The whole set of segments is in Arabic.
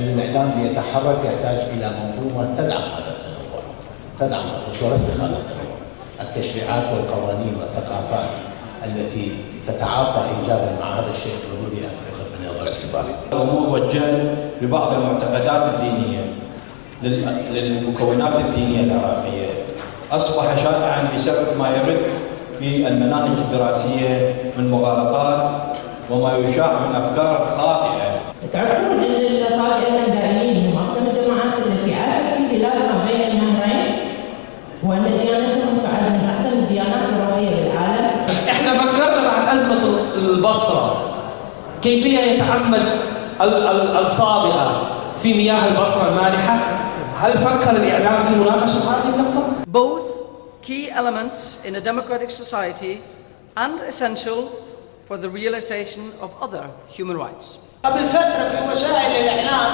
الإعلام ليتحرك يحتاج إلى منظومة تدعم هذا التنوع، تدعم وترسخ هذا التنوع، التشريعات والقوانين والثقافات التي تتعاطى إيجابا مع هذا الشيء الضروري أن يؤخذ من نظر الاعتبار. وموجه لبعض المعتقدات الدينية للمكونات الدينية العراقية أصبح شائعا بسبب ما يرد في المناهج الدراسية من مغالطات وما يشاع من أفكار خاطئة. تعرفون أن الصالحين المدنيين هم أقدم الجماعات التي عاشت في بلاد ما بين النهرين، وأن ديانتهم تعد من أقدم الديانات الروحية للعالم. إحنا فكرنا بعد أزمة البصرة كيفية يتعمد الصابئة في مياه البصرة المالحة. هل فكر الإعلام في مناقشة هذه النقطة؟ Both key elements in a democratic society and essential for the realization of other human rights. قبل فترة في وسائل الإعلام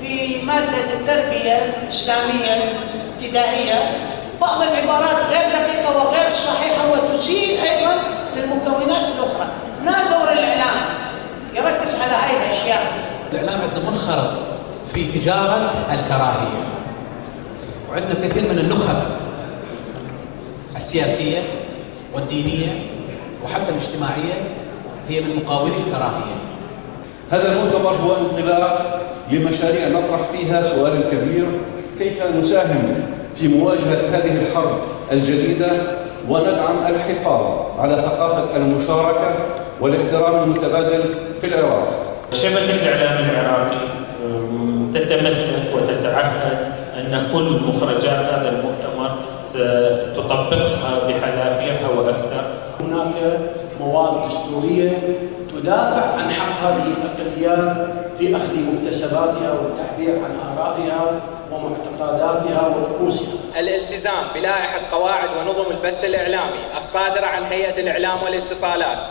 في مادة التربية الإسلامية الابتدائية بعض العبارات غير دقيقة وغير صحيحة وتسيء أيضا للمكونات الأخرى. ما دور الإعلام يركز على هذه الأشياء؟ الإعلام عندنا منخرط في تجارة الكراهية، وعندنا كثير من النخب السياسية والدينية وحتى الاجتماعية هي من مقاولي الكراهية. هذا المؤتمر هو انطلاق لمشاريع نطرح فيها سؤال كبير: كيف نساهم في مواجهة هذه الحرب الجديدة وندعم الحفاظ على ثقافة المشاركة والاحترام المتبادل في العراق. شبكة الإعلام العراقي تتمسك وتتعهد أن كل مخرجات هذا المؤتمر ستطبقها بحذافيرها وأكثر. هناك مواد دستورية تدافع عن حق هذه الأقليات في أخذ مكتسباتها والتعبير عن آرائها ومعتقداتها ورؤوسها. الالتزام بلائحة قواعد ونظم البث الإعلامي الصادرة عن هيئة الإعلام والاتصالات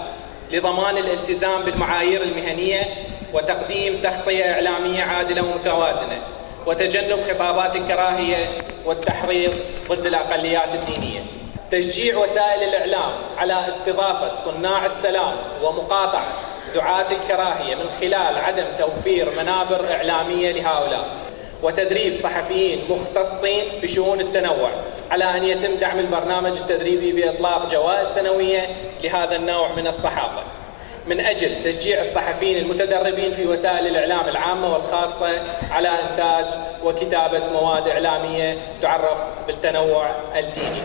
لضمان الالتزام بالمعايير المهنية وتقديم تغطية إعلامية عادلة ومتوازنة وتجنب خطابات الكراهية والتحريض ضد الأقليات الدينية. تشجيع وسائل الإعلام على استضافة صناع السلام ومقاطعة دعاة الكراهية من خلال عدم توفير منابر إعلامية لهؤلاء، وتدريب صحفيين مختصين بشؤون التنوع على أن يتم دعم البرنامج التدريبي بإطلاق جوائز سنوية لهذا النوع من الصحافة، من أجل تشجيع الصحفيين المتدربين في وسائل الإعلام العامة والخاصة على إنتاج وكتابة مواد إعلامية تعرف بالتنوع الديني.